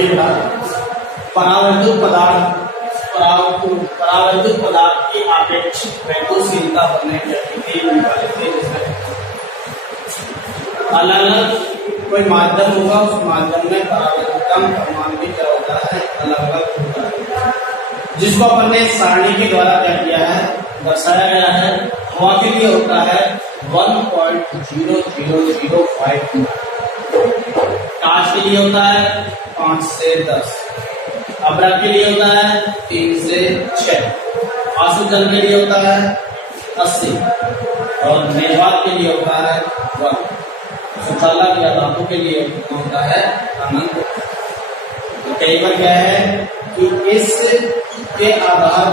देखा परावैद्युत पदार्थ की आपेक्षिक वैद्युतशीलता बनने की अलग अलग कोई माध्यम होगा, उस माध्यम में परावैद्युतम का मान भी क्या होता है, अलग अलग होता है, जिसको अपन ने सारणी के द्वारा क्या किया है, दर्शाया गया है। हवा के लिए होता है 1.0005, कांच के लिए होता है 5 से 10, अब्रक के लिए होता है 3 से 6, आंसू जल के लिए होता है 80 और निर्वात के लिए होता है 1, सुचालक या धातु के लिए होता है अनंत। तो कई बार क्या है कि इसके आधार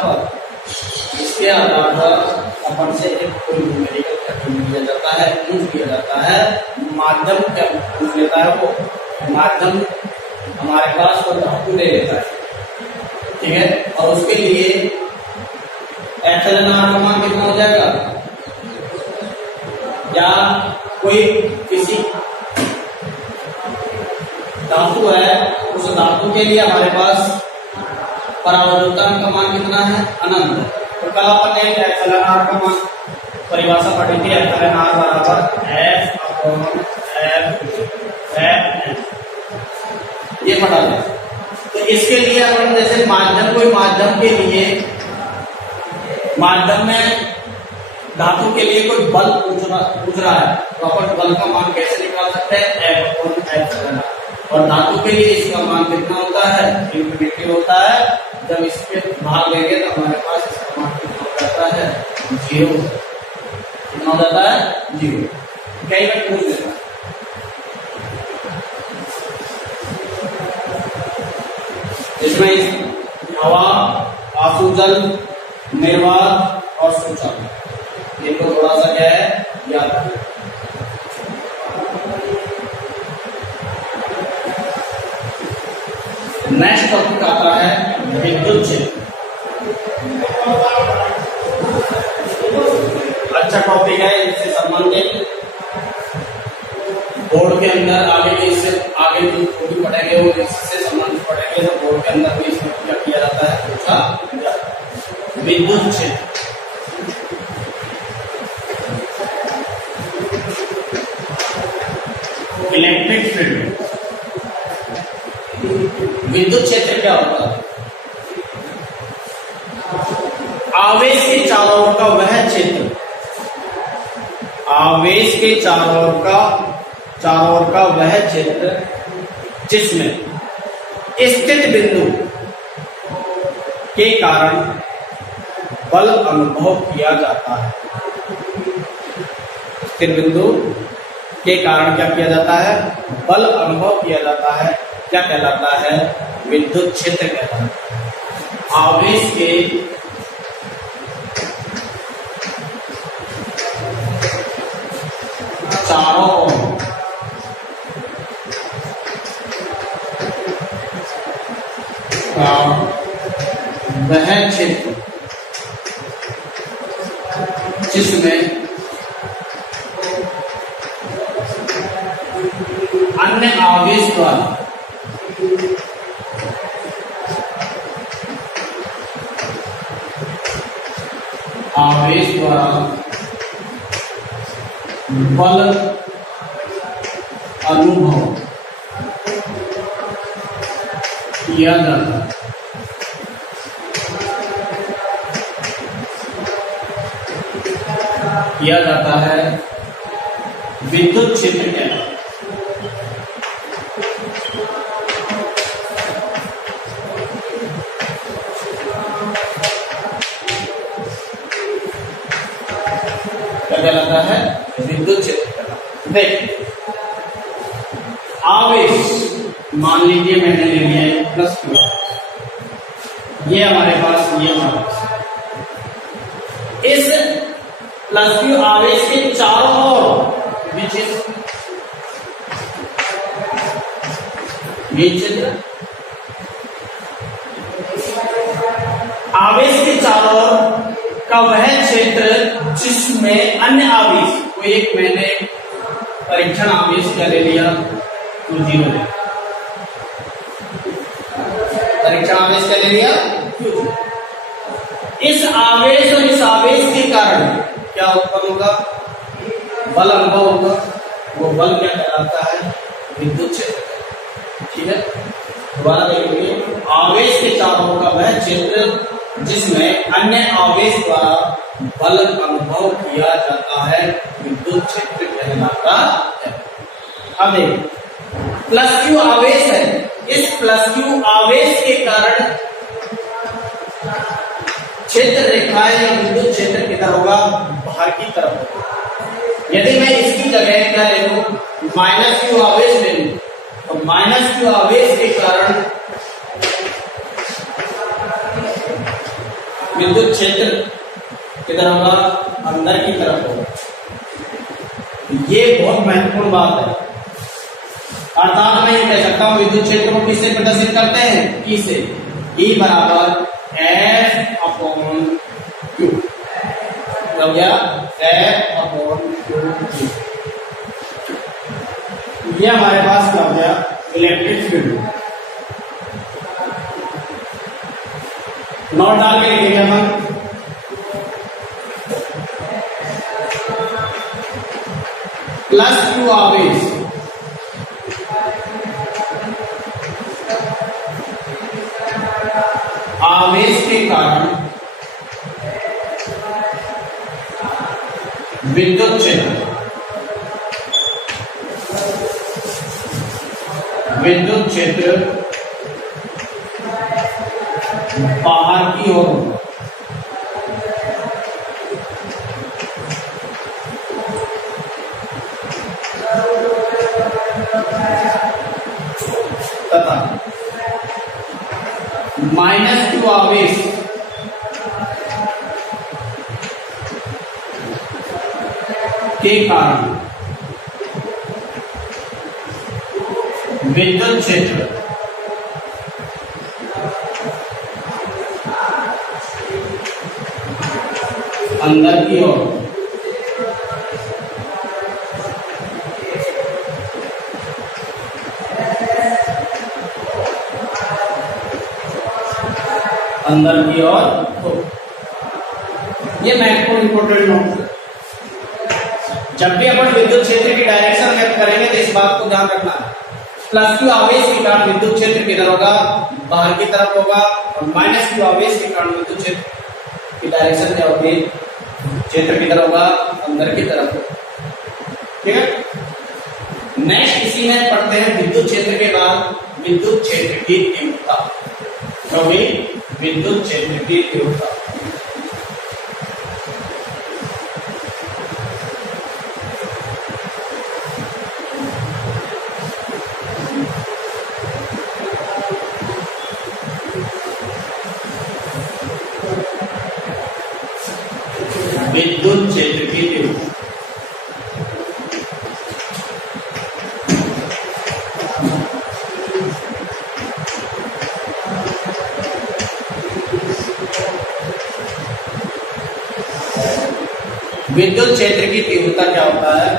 पर अपन से एक कोई न्यूमेरिकल कैटेगरी लिया जाता है, प्रूफ किया जाता है, माध्यम क्या प्रूफ लेता है, वो माध्यम हमारे पास वो धातु ले लेता है, ठीक है। और उसके लिए एप्सिलॉन आर का मान कितना हो जाएगा, या कोई किसी धातु है, उस धातु के लिए हमारे पास परावैद्युतम का मान कितना है, अनंत। तो कल अपन ने एप्सिलॉन आर का मान परिभाषा पढ़ी थी, एप्सिलॉन आर बराबर F/F, ये पढ़ा है। तो इसके लिए अपन जैसे माध्यम, कोई माध्यम के लिए, माध्यम में धातु के लिए कोई बल पूछ रहा है, तो अपन बल का मान कैसे निकाल सकते हैं, F/F। और धातु के लिए इसका मान कितना होता है, इंफिनिटी होता है। जब इसके भाग लेंगे तो हमारे पास इसका मान कितना हो जाता है, 0। कितना हो जाता है, 0। कई बार पूछ लेता है। इसमें हवा, आंसू जल, निर्वात और सुचालक, इनको थोड़ा सा क्या है, याद रखना। नेक्स्ट टॉपिक आता है विद्युत क्षेत्र। अच्छा टॉपिक है, इससे संबंधित बोर्ड के अंदर आगे भी, इससे आगे जो भी पढ़ेंगे वो इससे संबंधित पढ़ेंगे, तो बोर्ड के अंदर भी इसमें क्या किया जाता है, पूछा जाता है। विद्युत क्षेत्र, इलेक्ट्रिक फील्ड। विद्युत क्षेत्र क्या होता है, आवेश के चारों ओर का वह क्षेत्र, आवेश के चारों ओर का वह क्षेत्र जिसमें स्थित बिंदु के कारण बल अनुभव किया जाता है। स्थित बिंदु के कारण क्या किया जाता है, बल अनुभव किया जाता है, क्या कहलाता है, विद्युत क्षेत्र कहलाता है। आवेश के चारों ओर का वह क्षेत्र जिसमें अन्य आवेश द्वारा बल अनुभव किया जाता है। विद्युत क्षेत्र क्या है, क्या कहलाता है, विद्युत क्षेत्र। देखिए आवेश, मान लीजिए मैंने ले लिया है +Q, ये हमारे पास ये आवेश, इस +Q आवेश के चारों ओर ये क्षेत्र, आवेश के चारों ओर का वह क्षेत्र जिसमें अन्य आवेश, कोई एक मैंने परीक्षण आवेश क्या ले लिया, तो 0 ले, आवेश क्या ले लिया, Q0। इस आवेश और इस आवेश के कारण क्या उत्पन्न होगा, बल अनुभव होगा। वो बल क्या कहलाता है, विद्युत क्षेत्र। ठीक है, दोबारा देखेंगे, आवेश के चारों का वह क्षेत्र जिसमें अन्य आवेश द्वारा बल अनुभव किया जाता है विद्युत क्षेत्र कहलाता है। अब देखिए प्लस क्यू आवेश है, इस प्लस क्यू आवेश के कारण क्षेत्र रेखाएं या विद्युत क्षेत्र किधर होगा, बाहर की तरफ होगा। यदि मैं इसकी जगह क्या ले लूं, माइनस क्यू आवेश ले लूं, तो माइनस क्यू आवेश के कारण विद्युत क्षेत्र किधर होगा, अंदर की तरफ होगा। ये बहुत महत्वपूर्ण बात है। अर्थात मैं ये कह सकता हूं विद्युत क्षेत्र को किससे प्रदर्शित करते हैं, ई से। ई बराबर F अपॉन क्यू हो गया, F अपॉन क्यू। ये हमारे पास क्या हो गया, इलेक्ट्रिक फील्ड। नोट डाल के लिखेंगे हम, प्लस क्यू आवेश आवेश के कारण विद्युत क्षेत्र बाहर की ओर तथा माइनस क्यू आवेश के कारण विद्युत क्षेत्र अंदर की ओर हो। ये महत्वपूर्ण इंपोर्टेंट नोट। जब भी अपन विद्युत क्षेत्र की डायरेक्शन व्यक्त करेंगे तो इस बात को ध्यान रखना है, प्लस क्यू आवेश के कारण विद्युत क्षेत्र किधर होगा, बाहर की तरफ होगा, और माइनस क्यू आवेश के कारण विद्युत क्षेत्र की डायरेक्शन क्या होगी, क्षेत्र किधर होगा, अंदर की तरफ होगा। ठीक है, नेक्स्ट इसी में पढ़ते हैं विद्युत क्षेत्र के बाद विद्युत क्षेत्र की तीव्रता। क्योंकि विद्युत क्षेत्र की तीव्रता विद्युत क्षेत्र की तीव्रता विद्युत क्षेत्र की तीव्रता क्या होता है,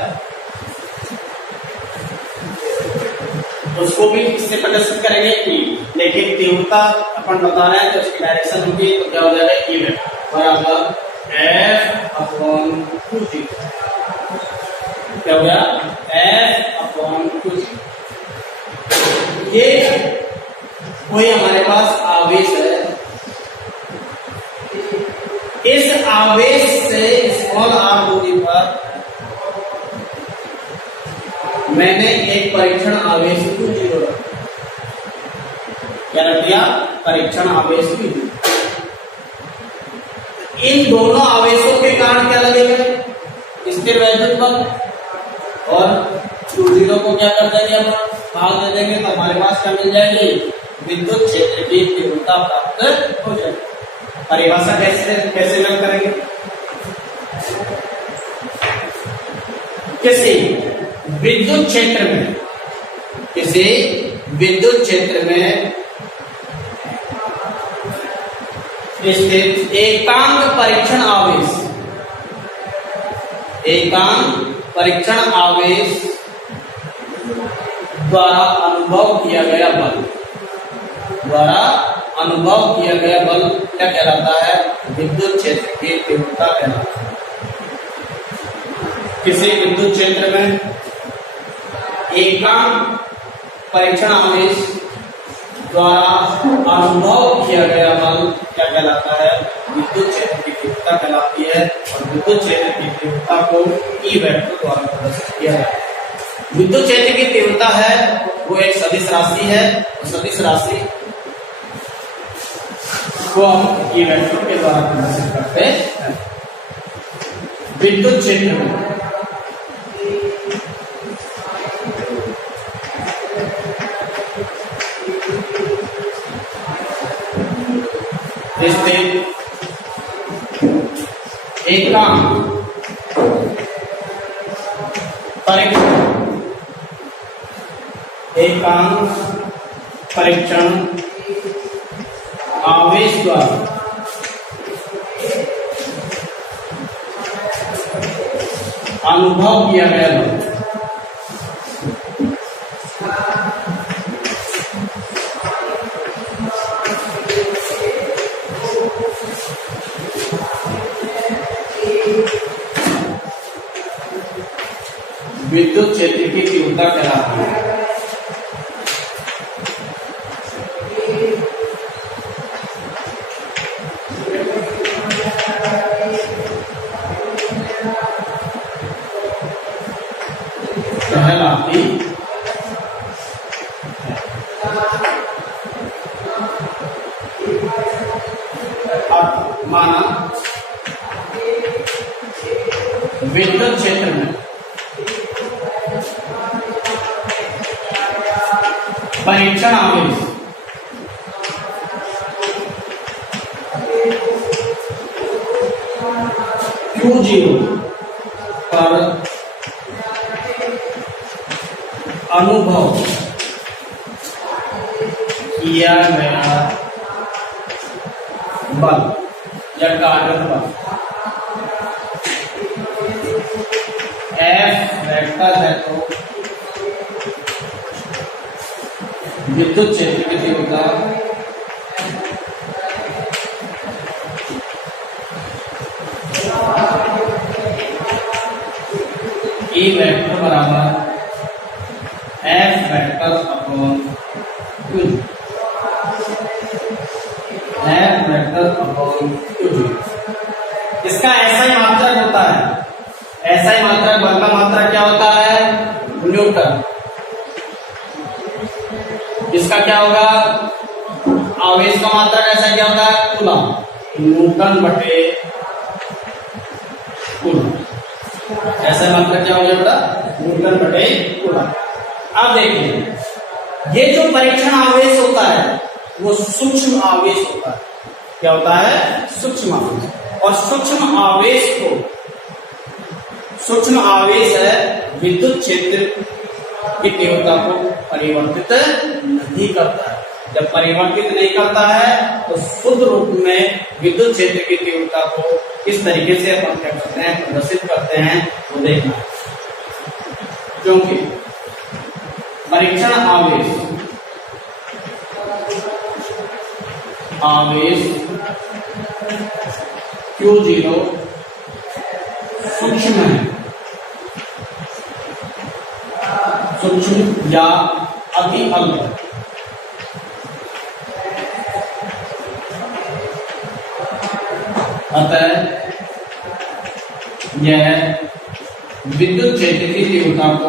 उसको भी इससे प्रदर्शित करेंगे ई, लेकिन तीव्रता अपन बता रहे हैं तो उसकी डायरेक्शन होगी, तो क्या हो जाएगा ई बराबर F अपॉन क्यू। क्या हो गया, F अपॉन क्यू। ये कोई हमारे पास आवेश है, इस आवेश से स्मॉल r दूरी पर मैंने एक परीक्षण आवेश Q0 रखा। क्या रख दिया, परीक्षण आवेश Q0। इन दोनों आवेशों के कारण क्या लगेगा, स्थिर वैद्युत बल, और Q0 को क्या कर देंगे, हम भाग दे देंगे, तो हमारे पास क्या मिल जाएगी, विद्युत क्षेत्र की तीव्रता प्राप्त हो जाएगी। परिभाषा कैसे व्यक्त करेंगे, किसी विद्युत क्षेत्र में स्थित एकांक परीक्षण आवेश द्वारा अनुभव किया गया बल, अनुभव किया गया बल क्या कहलाता है? विद्युत क्षेत्र की तीव्रता कहलाता है। किसी विद्युत क्षेत्र में एकांक परीक्षण आवेश द्वारा अनुभव किया गया बल क्या कहलाता है? विद्युत क्षेत्र की तीव्रता कहलाती है। और विद्युत क्षेत्र की तीव्रता को ई वेक्टर द्वारा प्रदर्शित किया जाता है। विद्युत क्षेत्र की तीव्रता है वो एक सदिश राशि है। सदिश राशि को हम ई वेक्टर के द्वारा प्रदर्शित करते हैं। विद्युत क्षेत्र में स्थित एकांक परीक्षण आवेश द्वारा अनुभव किया गया बल विद्युत क्षेत्र की तीव्रता कहलाती है। कहलाती माना विद्युत क्षेत्र में परीक्षण आवेश Q0 पर अनुभव किया गया बल या कार्य बल F वेक्टर है तो विद्युत क्षेत्र की तीव्रता E वेक्टर बराबर F vector upon Q। F vector upon Q। इसका ऐसा ही मात्रक होता है। ऐसा ही मात्रक बल का मात्रक क्या होता है? न्यूटन। इसका क्या होगा? आवेश का मात्रक ऐसा क्या होता है? कूलम। न्यूटन बटे कूलम। ऐसा मात्रक क्या हो गया बेटा? न्यूटन बटे कूलम। अब देखिए ये जो परीक्षण आवेश होता है वो सूक्ष्म आवेश होता है। क्या होता है? सूक्ष्म आवेश। और सूक्ष्म आवेश है विद्युत क्षेत्र की तीव्रता को परिवर्तित नहीं करता है। जब परिवर्तित नहीं करता है तो शुद्ध रूप में विद्युत क्षेत्र की तीव्रता को किस तरीके से अपन क्या करते हैं? प्रदर्शित करते हैं वो देखना है। क्योंकि परीक्षण आवेश Q0 सूक्ष्म है, सूक्ष्म या अति अल्प। अतः यह विद्युत क्षेत्र की तीव्रता को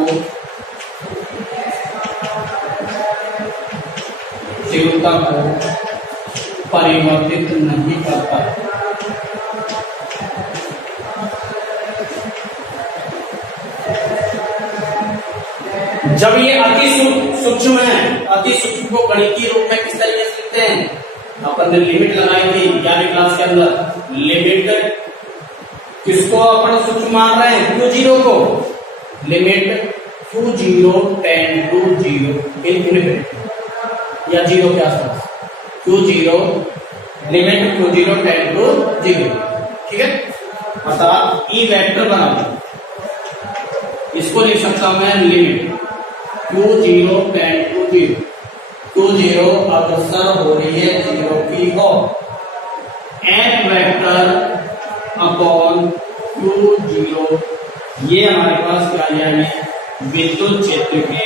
परिवर्तित नहीं करता। जब ये अति सूक्ष्म है, अति सूक्ष्म को गणितीय रूप में किस तरीके से लिखते हैं? अपन ने लिमिट लगाई थी 11वीं क्लास के अंदर। लिमिट किसको अपन सूक्ष्म मान रहे हैं? Q0 को। Limit Q0 tend to 0 infinity या 0 के आसपास। Q0 limit Q0 tend to 0। ठीक है, अर्थात E वेक्टर बराबर इसको लिख सकता हूं मैं limit Q0 tend to 0। Q0 अग्रसर हो रही है 0 की ओर, F वेक्टर अपॉन Q0, ये हमारे पास क्या आ जाएगी, विद्युत क्षेत्र की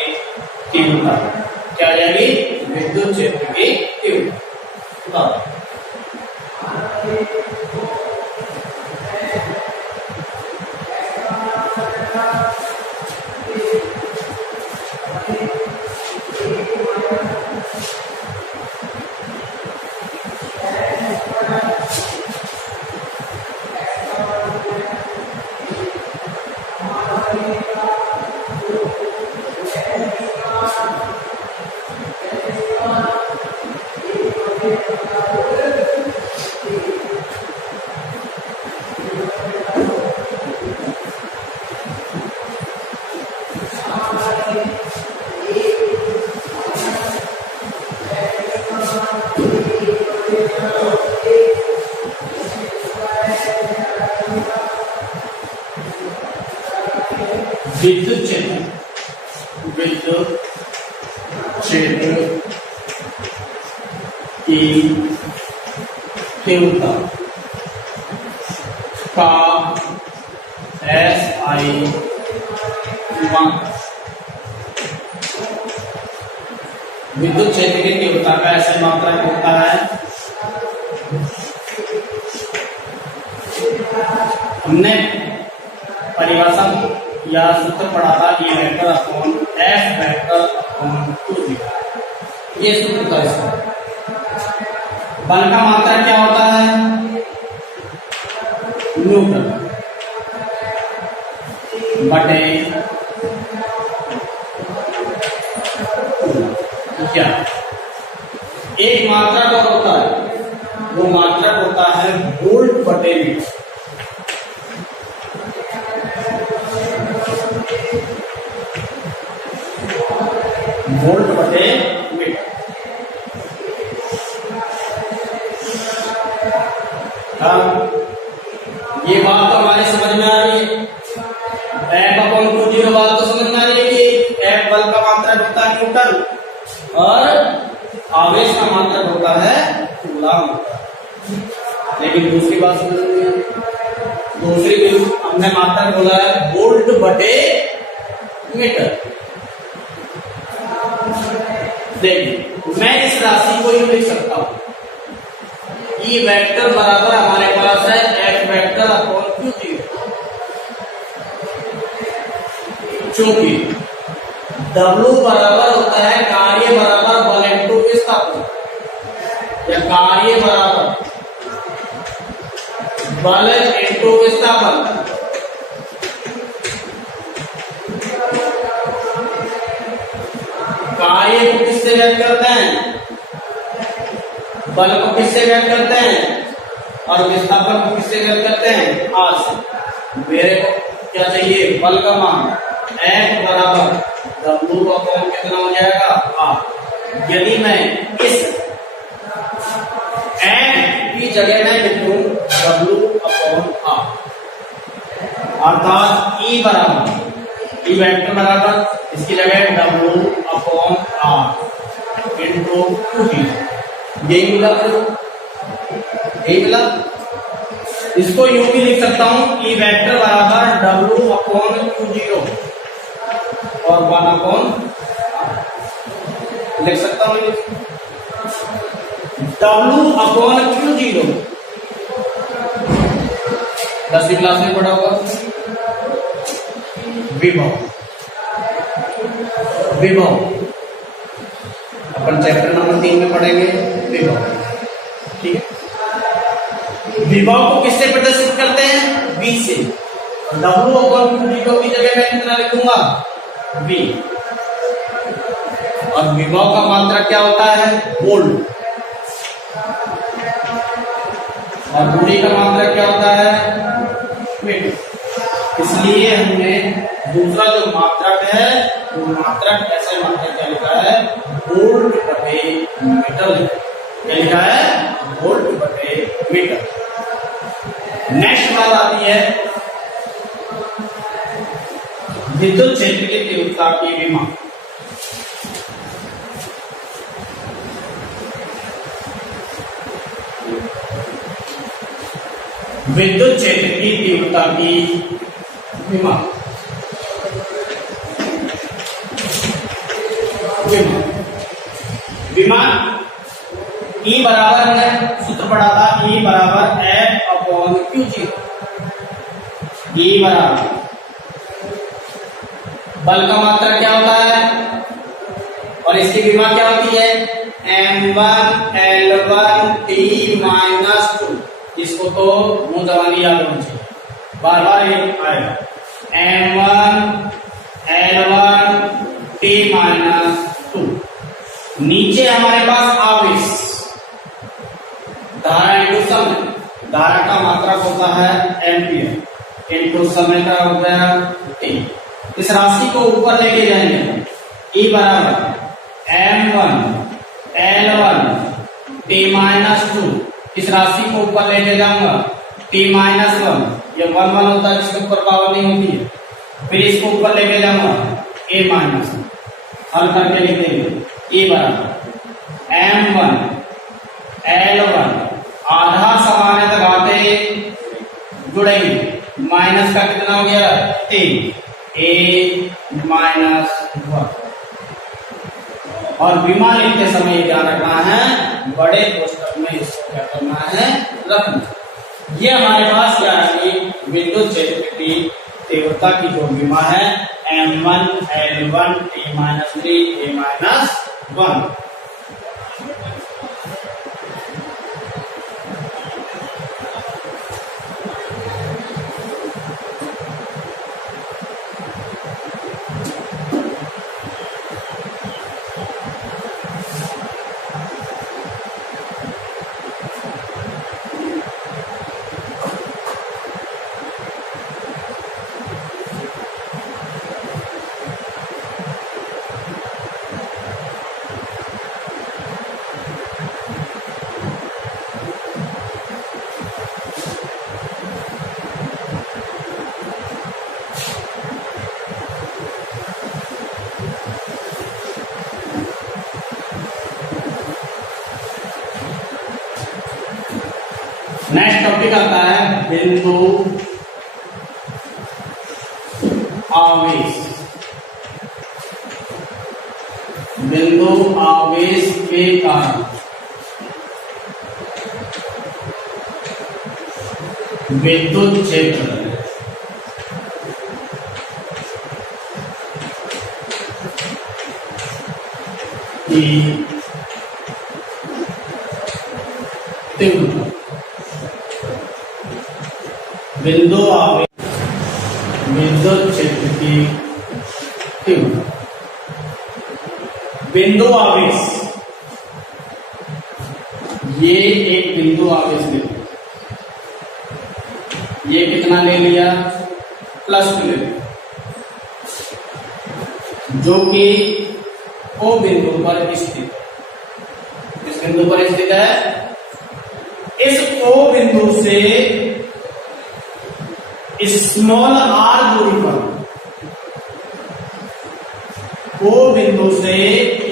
तीव्रता। क्या आ जाएगी, विद्युत क्षेत्र की तीव्रता। विद्युत क्षेत्र की तीव्रता का SI मान, विद्युत क्षेत्र की तीव्रता का SI मात्रक होता है, हमने परिभाषा या सूत्र पढ़ा था, E vector upon F vector upon Q0, ये सूत्र था इसका। बल का मात्रा क्या होता है, न्यूटन बटे क्या, एक मात्रक और होता है, वो मात्रक होता है वोल्ट बटे मीटर। वोल्ट बटे मीटर। ये बात तो हमारी समझ में आ रही है। F अपॉन Q0 बात तो समझ में आ रही है कि F बल का मात्रक होता है न्यूटन और आवेश का मात्रक होता है कूलम। लेकिन दूसरी बात समझ में नहीं आई। दूसरी हमने मात्रक बोला है वोल्ट बटे मीटर। देखिए मैं इस राशि को यूं लिख सकता हूं, E वेक्टर बराबर हमारे पास है F वेक्टर अपॉन Q0, चूंकि W बराबर होता है कार्य बराबर बल इंटू विस्थापन, या कार्य बराबर बल इंटू विस्थापन। कार्य को किससे व्यक्त करते हैं, बल को किससे व्यक्त करते हैं, और विस्थापन को किससे व्यक्त करते हैं, आर से। मेरे को क्या चाहिए, बल का मान F बराबर W अपॉन कितना हो जाएगा, आर। यदि मैं इस F की जगह मैं लिख दूं W अपॉन आर, अर्थात E बराबर E वेक्टर बराबर इसकी जगह W upon are into Q0, यही मिला, यही मिला। इसको यूं भी लिख सकता हूं, E वेक्टर बराबर W अपॉन Q0 और 1 अपॉन लिख सकता हूं, W अपॉन Q0 10वीं क्लास में पढ़ा होगा, विभव। विभव अपन चैप्टर नंबर 3 में पढ़ेंगे, विभव। ठीक है, विभव को किससे प्रदर्शित करते हैं, V से। W अपॉन Q0 की जगह मैं कितना लिखूंगा, V। और विभव का मात्रा क्या होता है, वोल्ट, और दूरी का मात्रा क्या होता है, मीटर। इसलिए हमने दूसरा जो मात्रक है वो मात्रक ऐसे मात्रक क्या लिखा है, वोल्ट बटे मीटर। क्या लिखा है, वोल्ट बटे मीटर। नेक्स्ट बात आती है विद्युत क्षेत्र की तीव्रता की विमा। विद्युत क्षेत्र की तीव्रता की विमा E बराबर हमने सूत्र पढ़ा था, E बराबर F/Q0। E बराबर बल का मात्रा क्या होता है और इसकी विमा क्या होती है, m1L1T-2। इसको तो मुंह जबानी याद होनी चाहिए, बार बार ये आएगा, m1L1T-2। नीचे हमारे पास आवेश, धारा इंटू समय, धारा का मात्रक होता है एम्पियर, इंटू समय का हो गया T। इस राशि को ऊपर लेके जाएंगे, E बराबर m1L1T-2। इस राशि को ऊपर लेके जाऊंगा, T-1, ये 1 1 होता है जिसके ऊपर पावर नहीं होती है। फिर इसको ऊपर लेके जाऊंगा A-, हल करके लिख देंगे, E बराबर m1L1 आधा समानता घाते जुड़ेंगे, माइनस का कितना हो गया 3, A-1। और विमा लिखते समय ध्यान रखना है, बड़े कोष्ठक में इसको क्या करना है, रखना। ये हमारे पास क्या है, विद्युत क्षेत्र की तीव्रता की जो विमा है m1L1T-3A-1। नेक्स्ट टॉपिक आता है बिंदु आवेश। बिंदु आवेश के कारण विद्युत क्षेत्र की तीव्रता, बिंदु आवेश विद्युत क्षेत्र की तीव्रता। बिंदु आवेश, ये एक बिंदु आवेश ले लिया, ये कितना ले लिया, प्लस ले लिया, जो कि ओ बिंदु पर स्थित, इस बिंदु पर स्थित है। इस ओ बिंदु से स्मॉल आर दूरी पर, ओ बिंदु से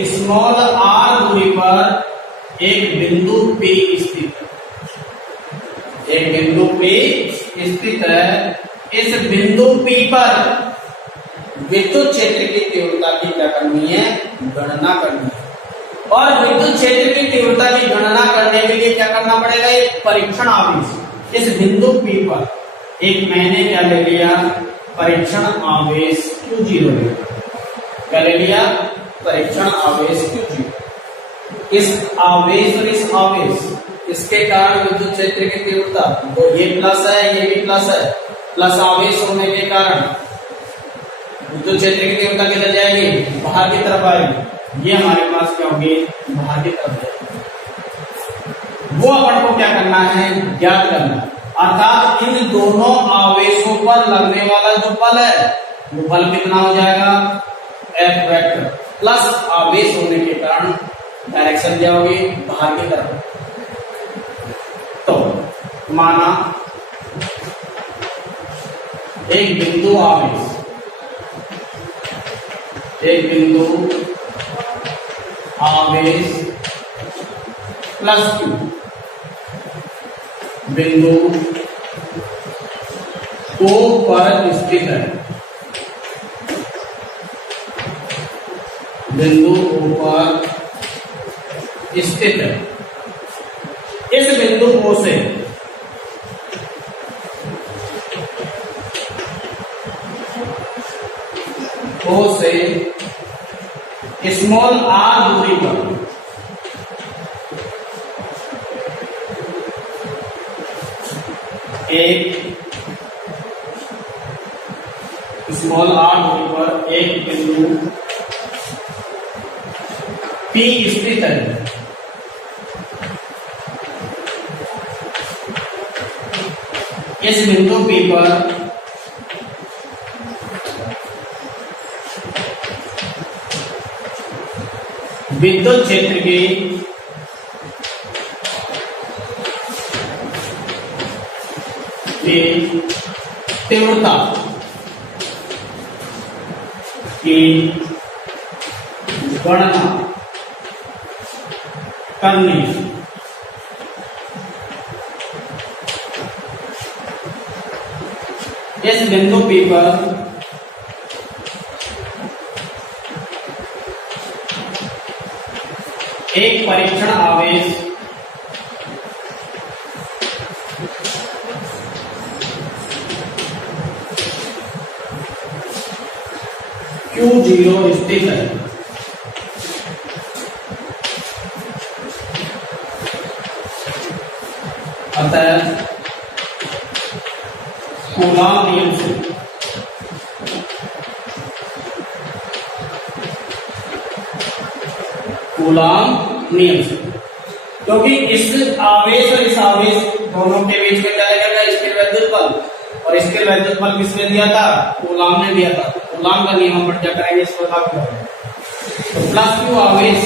स्मॉल आर दूरी पर एक बिंदु P स्थित है, एक बिंदु P स्थित है। इस बिंदु P पर विद्युत क्षेत्र की तीव्रता की क्या करनी है, गणना करनी है। और विद्युत क्षेत्र की तीव्रता की गणना करने के लिए क्या करना पड़ेगा, एक परीक्षण आवेश इस बिंदु P पर, एक मैंने क्या ले लिया, परीक्षण आवेश Q0 क्या ले लिया, परीक्षण आवेश Q0। इस आवेश और इस आवेश, इसके कारण विद्युत क्षेत्र की तीव्रता, तो ये प्लस है, ये भी प्लस है, प्लस आवेश होने के कारण विद्युत क्षेत्र की तीव्रता किधर जाएगी, बाहर की तरफ आएगी। ये हमारे पास क्या होगी, बाहर की तरफ जाएगी। वो अपन को क्या करना है, ज्ञात करना। अर्थात इन दोनों आवेशों पर लगने वाला जो बल है, वो बल कितना हो जाएगा, F वेक्टर, प्लस आवेश होने के कारण डायरेक्शन क्या होगी, बाहर की तरफ। तो माना एक बिंदु आवेश, एक बिंदु आवेश प्लस Q, बिंदु O पर स्थित है, बिंदु O पर स्थित है। इस बिंदु O से स्मॉल r दूरी पर एक स्मॉल r दूरी पर एक बिंदु P स्थित है। इस बिंदु P पर विद्युत क्षेत्र की तीव्रता की गणना करनी। इस बिंदु P पर एक परीक्षण आवेश Q0 स्थित है। अतः कूलॉम नियम से क्योंकि इस आवेश और इस आवेश दोनों के बीच में क्या लगेगा, स्थिर वैद्युत बल। और स्थिर वैद्युत बल किसने दिया था? कूलॉम ने दिया था। कूलॉम का नियम हम क्या करेंगे, इसको लागू करेंगे। तो प्लस क्यू आवेश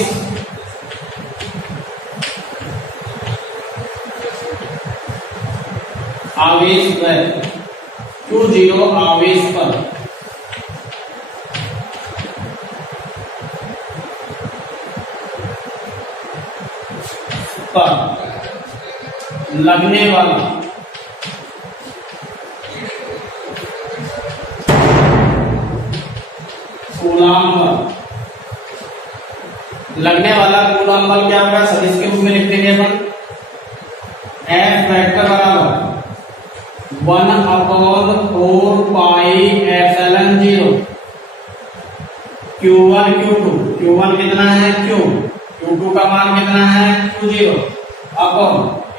पर Q0 आवेश पर लगने वाला कूलॉम बल, लगने वाला कूलॉम बल क्या होगा, सदिश के रूप में लिख देंगे अपन। F वेक्टर बराबर 1/4 pi epsilon 0 Q1 Q2। Q1 कितना है Q, Q2 का मान कितना है Q0। अब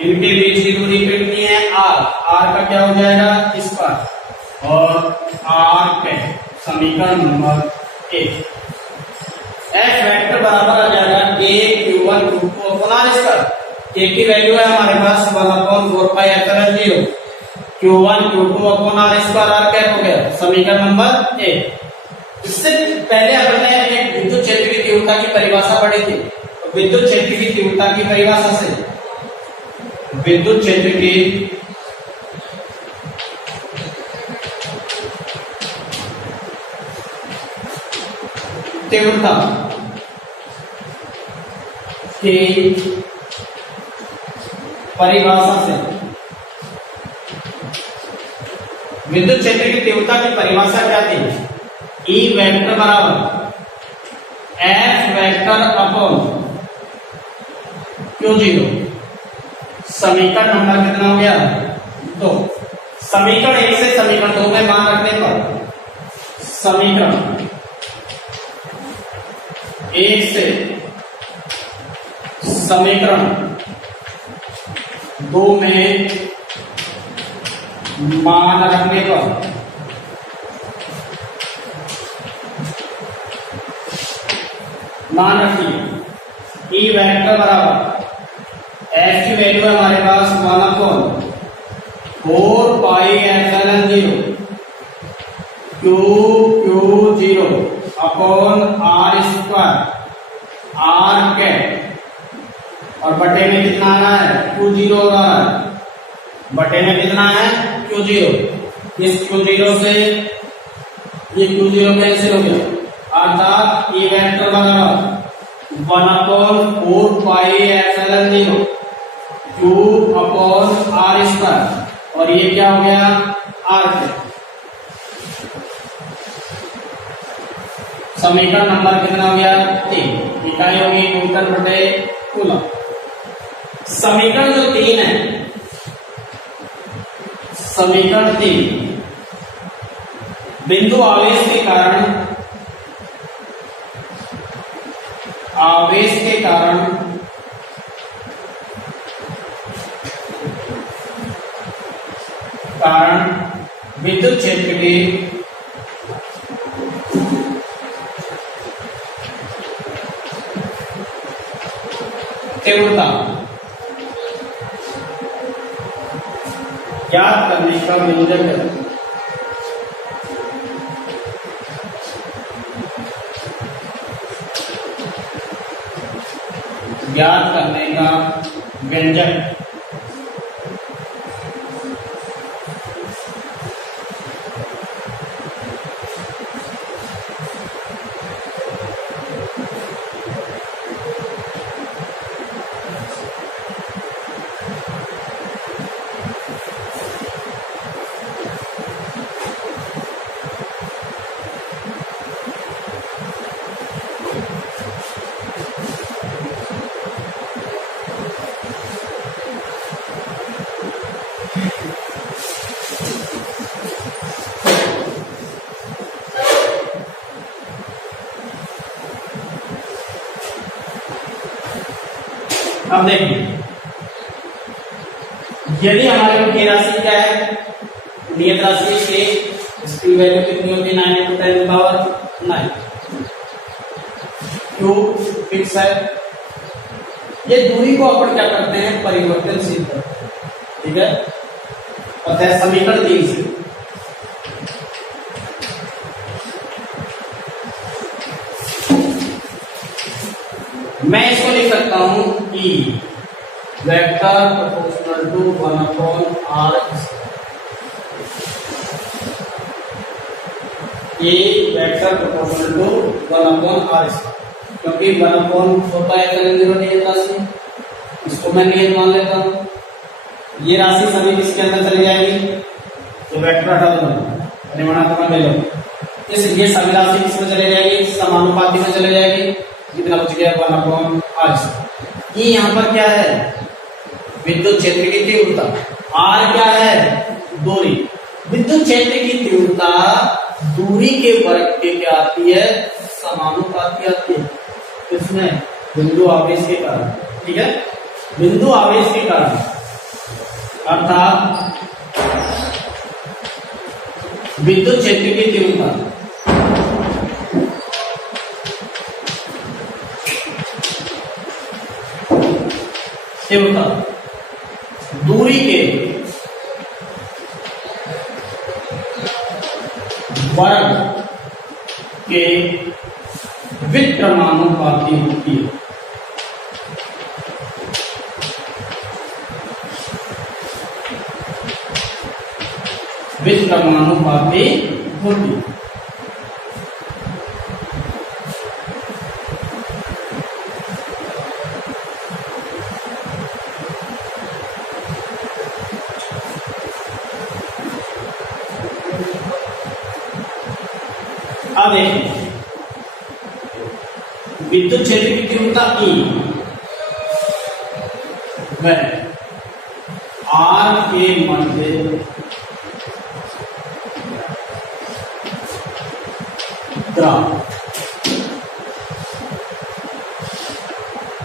इनके बीच की दूरी कितनी है R, R का क्या हो जाएगा स्क्वायर, और R के समीकरण नंबर 1 F वेक्टर बराबर आ जाएगा K Q1 Q2 upon R square. K की वैल्यू है हमारे पास 1/4 pi epsilon 0 Q1 Q2 upon R square. R क्या हो गया समीकरण नंबर 1। इससे पहले हमने एक विद्युत क्षेत्र की तीव्रता की परिभाषा पढ़ी थी। तो विद्युत क्षेत्र की तीव्रता की परिभाषा से विद्युत क्षेत्र की तीव्रता की परिभाषा से विद्युत क्षेत्र की तीव्रता की परिभाषा क्या थी? E वेक्टर बराबर F वेक्टर अपॉन Q0। समीकरण नंबर कितना हो गया 2। समीकरण 1 से समीकरण 2 में मान रखने पर समीकरण 1 से समीकरण 2 में मान रखने पर मान रखिए ई वेक्टर बराबर एफ की वैल्यू है हमारे पास 1/4 pi epsilon 0 Q0 upon R square R cap, और बटे में कितना आ रहा है Q0 आ रहा है, बटे में कितना है Q0। इस Q0 से ये Q0 कैंसिल हो गया, अर्थात ई वेक्टर बराबर 1/4 pi epsilon 0 Q upon R square, और ये क्या हो गया R कैप। समीकरण नंबर कितना हो गया 3। इकाई होगी न्यूटन बटे कूलम। समीकरण जो 3 है, समीकरण 3 बिंदु आवेश के कारण विद्युत क्षेत्र की तीव्रता ज्ञात करने का व्यंजक है। ज्ञात करने का व्यंजक अब देखिए, यदि हमारे को राशि क्या है, नियत राशि के, इसकी वैल्यू कितनी होती है 9 × 10⁹ क्यू फिक्स है। ये दूरी को अपन क्या करते हैं, परिवर्तनशील करते हैं, ठीक है। अतः समीकरण 3 से मैं इसको लिख सकता हूं कि वेक्टर प्रोपोर्शनल टू 1/r, ये वेक्टर प्रोपोर्शनल टू 1/r, क्योंकि 1/4π नियत राशि, इसको मैं नियत मान लेता हूं। ये राशि सभी किसके अंदर चली जाएगी, तो वेक्टर हटा दो, परिमाणात्मक ले लो, इसलिए सभी राशि किसमें चले जाएगी, समानुपाती में चले जाएगी। कितना बच गया 1/r। ये यहाँ पर क्या है, विद्युत क्षेत्र की तीव्रता। r क्या है, दूरी। विद्युत क्षेत्र की तीव्रता दूरी के वर्ग के क्या आती है, समानुपाती आती है। किसमें, बिंदु आवेश के कारण, ठीक है, बिंदु आवेश के कारण। अर्थात विद्युत क्षेत्र की तीव्रता दूरी के वर्ग के व्युत्क्रमानुपाती होती है। व्युत्क्रमानुपाती होती है। अब विद्युत क्षेत्र की तीव्रता E वह R के मध्य ग्राफ।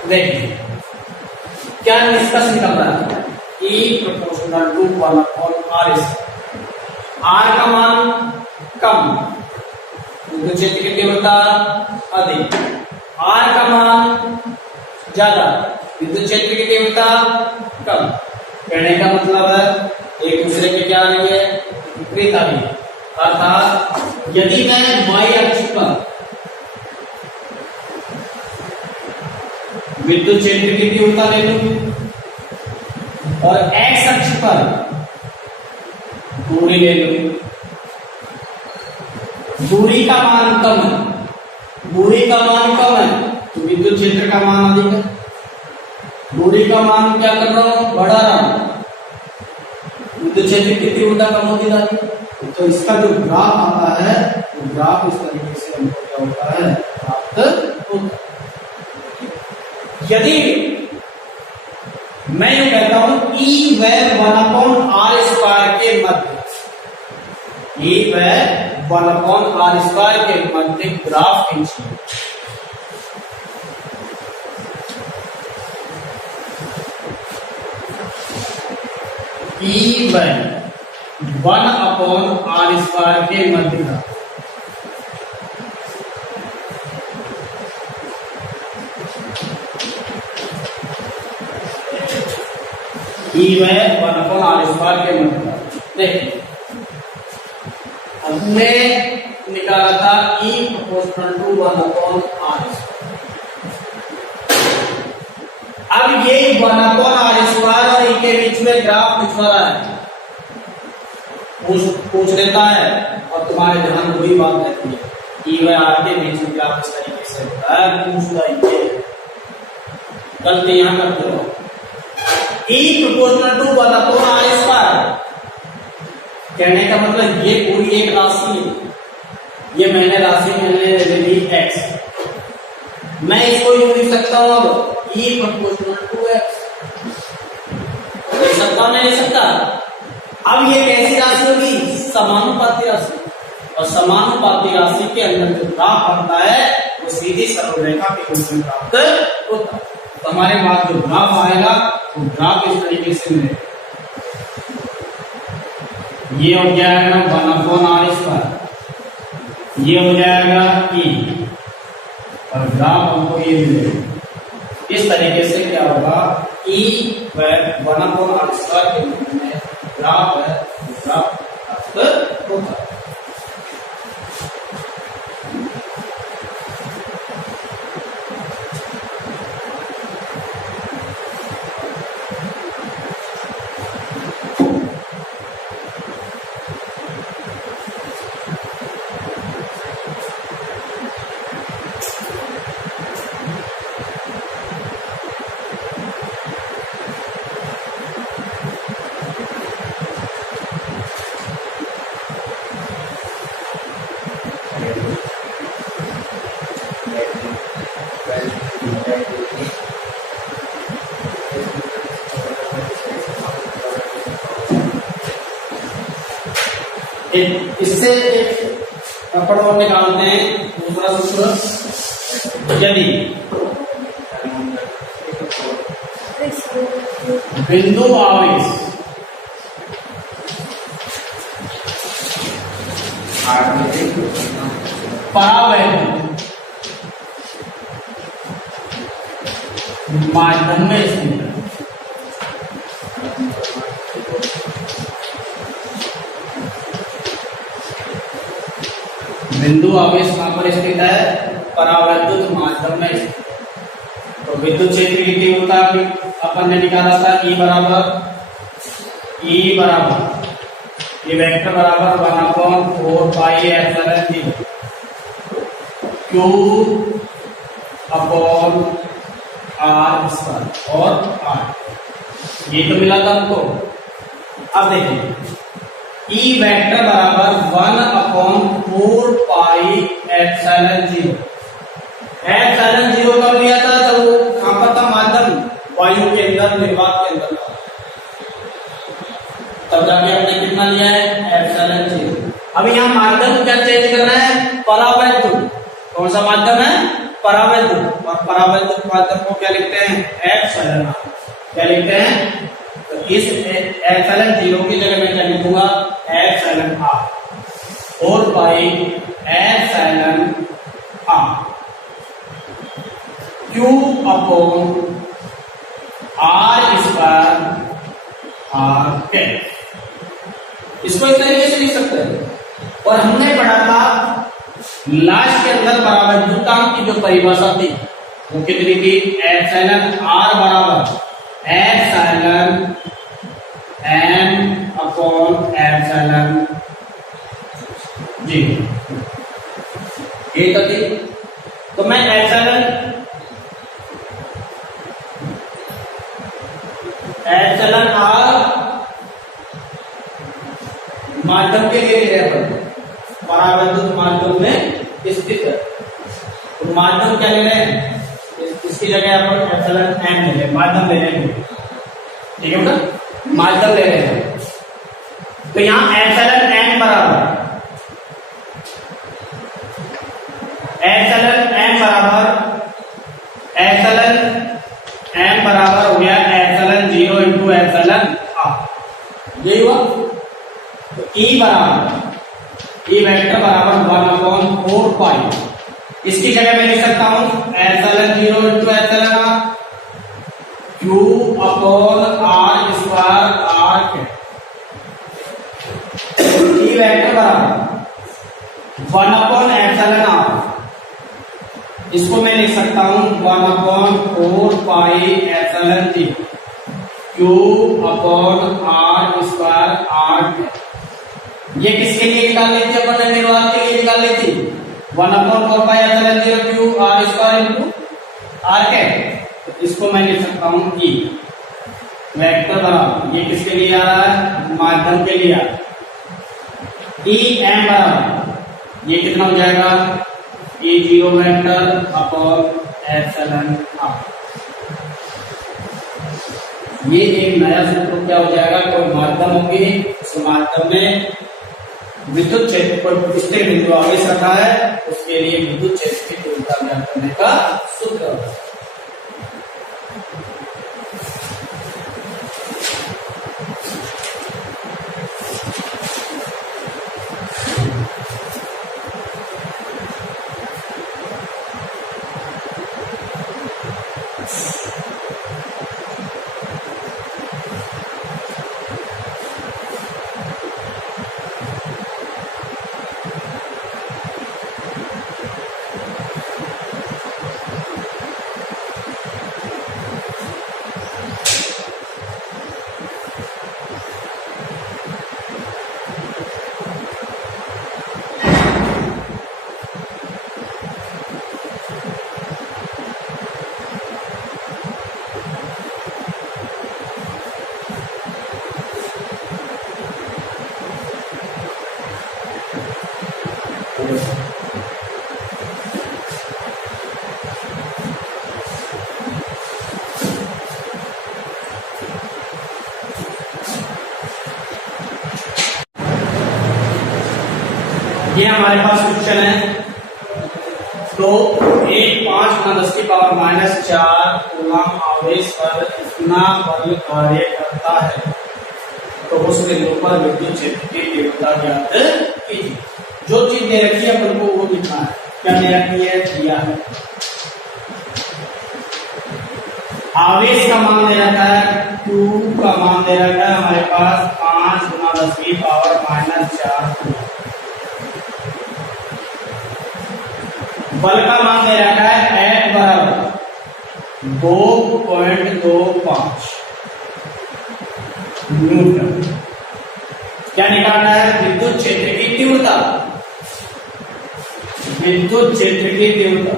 देखिए क्या निष्कर्ष निकल रहा है, E proportional to 1/r। R का मान कम, विद्युत क्षेत्र की तीव्रता अधिक। R का मान ज्यादा, विद्युत क्षेत्र की तीव्रता कम। कहने का मतलब है एक दूसरे के क्या आ रही है, विपरीत आ रही है। अर्थात यदि मैं y अक्ष पर विद्युत क्षेत्र की तीव्रता ले लूं और x अक्ष पर दूरी ले लूं, दूरी का मान कम है, दूरी का मान कम है तो विद्युत क्षेत्र का मान अधिक है। दूरी का मान क्या कर रहा हूं, बढ़ा रहा हूं, विद्युत क्षेत्र की तीव्रता कम होती जा रही है। तो इसका जो ग्राफ आता है, वो ग्राफ इस तरीके से क्या होता है, प्राप्त होता है। यदि मैं यूं कहता हूं E व 1/r² के मध्य, E व 1/r² के मध्य ग्राफ खींचिए। E व 1/r² के मध्य ग्राफ, E व 1/r² के मध्य। देखिए हमने निकाला था E प्रोपोर्शनल टू 1/r²। अब ये 1/r² और E के बीच में ग्राफ खिंचवा रहा है, पूछ लेता है, और तुम्हारे ध्यान वही बात रहती है, E व r के बीच में ग्राफ इस तरीके से होता है, पूछता है गलती यहां करते हो। E प्रोपोर्शनल टू 1/r², कहने का मतलब ये पूरी एक राशि है, ये मैंने राशि मैंने ले ली x, मैं इसको यूं लिख सकता हूं अब E प्रोपोर्शनल टू x, लिख सकता नहीं लिख सकता। अब ये कैसी राशि होगी, समानुपाती राशि, और समानुपाती राशि के अंदर जो ग्राफ बनता है वो सीधी सरल रेखा के रूप में प्राप्त होता है। तो हमारे पास जो ग्राफ आएगा वो ग्राफ इस तरीके से मिलेगा, ये हो जाएगा 1/r², ये हो जाएगा E, और ग्राफ हमको ये मिलेगा इस तरीके से। क्या होगा, E व 1/r² के रूप में ग्राफ है, ग्राफ प्राप्त होता है। इससे पकड़ और निकालते हैं दूसरा सूत्र। यदि बिंदु आवेश परावैद्युत माध्यम में स्थित है, बिंदु आवेश कहां पर स्थित है, परावैद्युत माध्यम में स्थित है। तो विद्युत क्षेत्र की तीव्रता अपन ने निकाला था E बराबर ये वेक्टर बराबर 1/4πε0 Q/r² और r, ये तो मिला था हमको। अब देखिए E वेक्टर बराबर 1/4πε0। ε0 कब लिया था, जब वो कहां पर था, माध्यम वायु के अंदर, निर्वात के अंदर था, तब जाके हमने कितना लिया है, ε0। अब यहाँ माध्यम क्या चेंज करना है, परावैद्युत। कौन सा माध्यम है, परावैद्युत। और परावैद्युत माध्यम को क्या लिखते हैं, ε, क्या लिखते हैं, तो इस ε0 की जगह मैं क्या लिखूंगा, ε/4πε0 Q/r²। इसको इस तरीके से लिख सकते हैं। और हमने पढ़ा था लास्ट के अंदर परावैद्युतांक की जो परिभाषा थी वो कितनी थी, ε/r बराबर ε/m/ε। ये तो थी। तो मैं ε/r माध्यम के लिए ले रहे हैं, परावैद्युत माध्यम में स्थित है। तो माध्यम क्या ले रहे हैं, इसकी जगह अपन एप्सिलॉन एम ले लें, माध्यम ले लेंगे, ठीक है ना, माध्यम ले रहे हैं। तो यहां एप्सिलॉन एम बराबर हो गया एप्सिलॉन 0 इंटू एप्सिलॉन आर, यही हुआ। तो ई बराबर ई वेक्टर बराबर 1/4 पाई, इसकी जगह मैं लिख सकता हूं epsilon 0 into epsilon R Q upon R square R K, E vector बराबर 1/एप्सिलॉन आर, इसको मैं लिख सकता हूं 1/4 pi epsilon 0 Q upon R square R. ये किसके लिए निकाल ली थी अपन ने, निर्वात के लिए निकाल ली थी, 1/4 pi epsilon 0 Q R square into R K. तो इसको मैं लिख सकता हूं ई वेक्टर बराबर, ये किसके लिए आ रहा है, माध्यम के लिए आ रहा है, ई एम बराबर ये कितना हो जाएगा, ये 0 वेक्टर अपॉन एप्सिलॉन आर। ये एक नया सूत्र क्या हो जाएगा, कोई माध्यम होगी, उस माध्यम में विद्युत क्षेत्र पर स्थिर बिंदु आवेश रखा है, उसके लिए विद्युत क्षेत्र की तीव्रता ज्ञात करने का सूत्र। ये हमारे पास क्वेश्चन है। तो एक 5×10⁻⁴ कूलम आवेश पर इतना बल कार्य करता है तो उस बिंदु पर विद्युत क्षेत्र की तीव्रता ज्ञात कीजिए। जो चीज दे रखी है अपन को वो लिखना है। क्या दे रखी है, दिया है आवेश का मान दे रखा है, Q का मान दे रखा है हमारे पास 5×10⁻⁴। बल का मान दे रखा है F बराबर 2.25 न्यूटन। क्या निकालना है, विद्युत क्षेत्र की तीव्रता, विद्युत क्षेत्र की तीव्रता।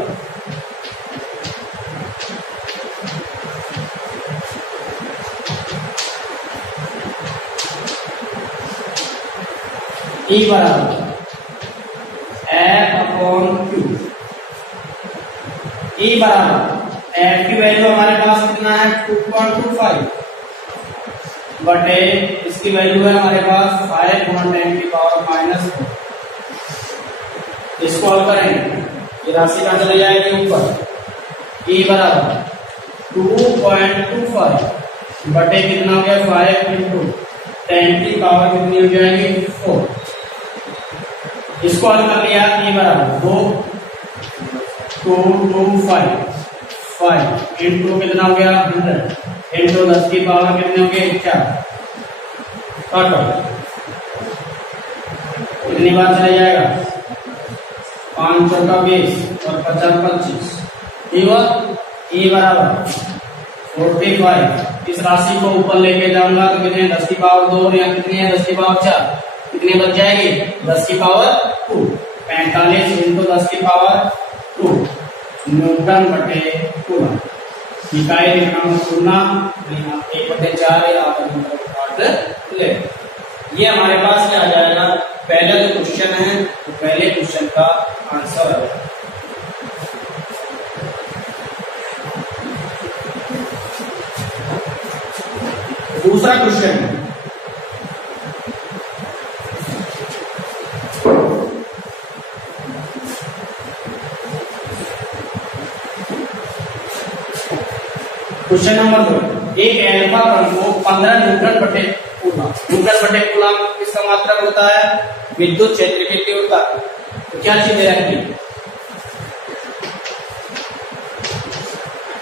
E बराबर F/Q। E बराबर F की वैल्यू हमारे पास कितना है 2.25 बटे इसकी वैल्यू है हमारे पास 5×10⁻⁴। इसको हल करेंगे, ये राशि कहां चले जाएगी ऊपर। E बराबर 2.25 बटे कितना हो गया 5×10 की पावर कितनी हो जाएगी 4। इसको हल कर लिया, E बराबर 225 इंटू कितना हो गया 100 इंटू 10 की पावर कितने हो गए 4। काटो कितनी बार चला जाएगा 5 चौका 20 और 50 25। ठीक है, E बराबर 45। इस राशि को ऊपर लेके जाऊंगा तो कितने 10 की पावर 2 या कितनी है 10 की पावर 4, कितनी बच जाएगी 10 की पावर 2। 45 इंटू 10 की पावर 2 न्यूटन बटे कूलम। इकाई लिखना हूं कूलम, 1/4 या ले। ये हमारे पास क्या आ जाएगा, पहला जो क्वेश्चन है तो पहले क्वेश्चन का आंसर है। दूसरा क्वेश्चन, क्वेश्चन नंबर 2, एक एल्फा कण को 15 न्यूटन बटे कूलम किसका मात्रक होता है? विद्युत क्षेत्र की तीव्रता। तो क्या चीज दे रखी?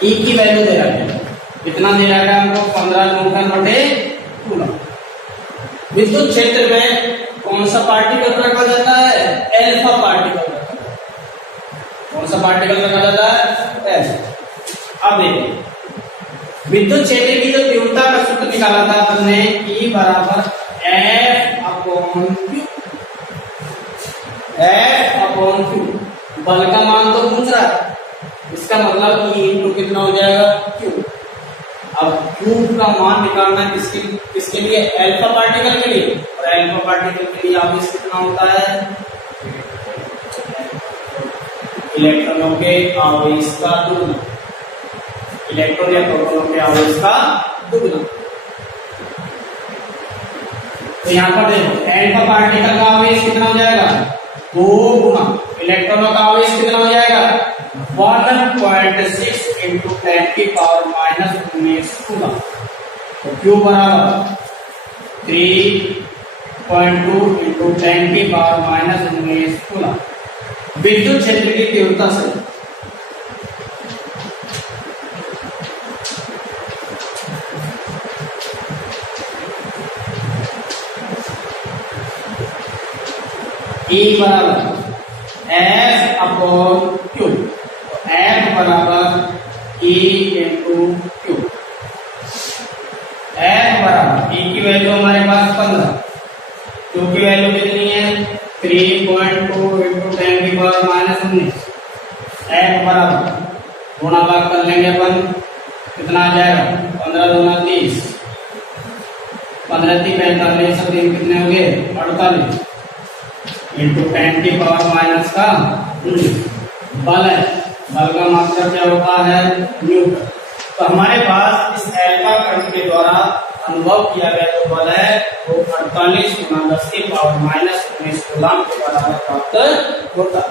ई की वैल्यू दे रखी है, कितना दे रखा है हमको? 15 न्यूटन बटे कूलम। विद्युत क्षेत्र में कौन सा पार्टिकल रखा जाता है? एल्फा पार्टिकल रखा जाता है। कौन सा पार्टिकल रखा जाता है? एल्फा। अब देखिए, विद्युत क्षेत्र की जो तीव्रता का सूत्र निकाला था हमने, E बराबर F अपॉन Q। बल का मान तो पूछ रहा है, इसका मतलब E इंटू कितना हो जाएगा? Q। अब Q का मान निकालना किसके लिए? एल्फा पार्टिकल के लिए। और एल्फा पार्टिकल के लिए आवेश कितना होता है? इलेक्ट्रॉनों के आवेश का दुगना। इलेक्ट्रॉन या प्रोटॉनों के आवेश का दुगना। तो यहाँ पर देखो, एल्फा पार्टिकल का आवेश कितना हो जाएगा? 2 गुना। इलेक्ट्रॉनों का आवेश कितना हो जाएगा? 1.6 इंटू 10 की पावर माइनस 19 गुना। तो Q बराबर 3.2 इंटू 10 की पावर माइनस 19 गुना। विद्युत क्षेत्र की तीव्रता से E बराबर F अपॉन Q। F बराबर E इंटू Q। F बराबर E की वैल्यू हमारे पास 15, Q की वैल्यू कितनी है? 3.2 इंटू 10 की पावर माइनस 19। F बराबर गुणा भाग कर लेंगे अपन, कितना आ जाएगा? 15 दूना 30, 15 3 45 और 3 कितने हो गए? 48 इंटू 10 की पावर माइनस का 19। बल है, बल का मात्रक क्या होता है? न्यूटन। तो हमारे पास इस एल्फा कण के द्वारा अनुभव किया गया जो बल है वो 48 गुना 10 की पावर माइनस 19 कूलम के बराबर प्राप्त होता है।